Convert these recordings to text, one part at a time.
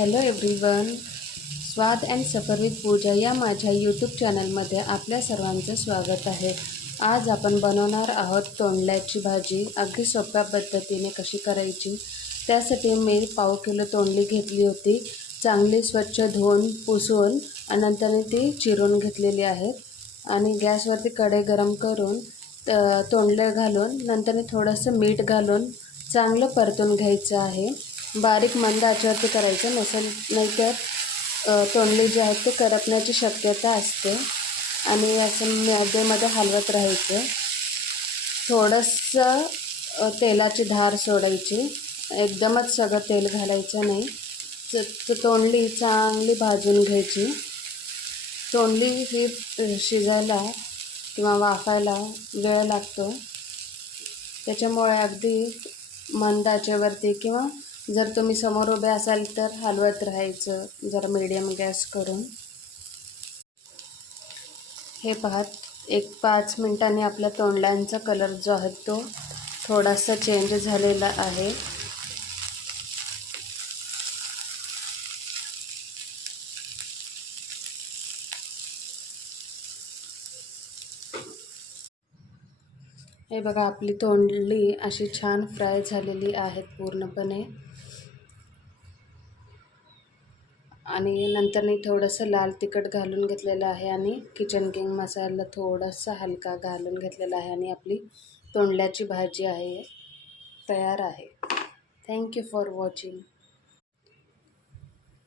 Hello everyone. Swaad and Safar with Pooja या माझ्या YouTube चॅनलमध्ये आपल्या सर्वांचं स्वागत आहे. आज आपण बनवणार आहोत तोंडल्याची भाजी. अगदी सोप्या पद्धतीने कशी करायची? त्यासाठी मी पाव किलो तोंडली घेतली होती. चांगली स्वच्छ धुवून पुसून आणि ती चिरून घेतलेली आहे. आणि गॅसवरती कढई गरम करून त- तोंडले घालून नंतर थोडंसं मीठ घालून चांगलं परतून घ्यायचं आहे. बारीक मंद आचेवरती करायचं. नसेल नाहीतर तर तोंडली जे आहेत ते करपण्याची शक्यता असते. आणि असं मध्येमध्ये हलवत राहायचं. थोडंसं तेलाची धार सोडायची. एकदमच सगळं तेल घालायचं नाही. त- तोंडली चांगली भाजून घ्यायची. तोंडली ही शिजायला किंवा वाफायला वेळ लागतो. त्याच्यामुळे अगदी मंद किंवा जर तुम्ही समोर उभे असाल तर हलवत राहायचं. जरा मीडियम गॅस करून. हे पाहत एक पाच मिनटांनी आपल्या तोंडल्यांचा कलर जो आहे तो थोडासा चेंज झालेला आहे. हे बघा आपली तोंडली अशी छान फ्राय झालेली आहेत पूर्णपणे. आणि नंतरनी थोडंसं लाल तिखट घालून घेतलेलं आहे आणि किचन किंग मसाला थोडासा हलका घालून घेतलेला आहे आणि आपली तोंडल्याची भाजी आहे तयार आहे. थँक्यू फॉर वॉचिंग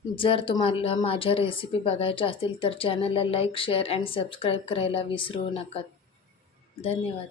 जर तुम्हाला माझ्या रेसिपी बघायच्या असतील तर चॅनलला लाईक शेअर अँड सबस्क्राईब करायला विसरू नका. धन्यवाद.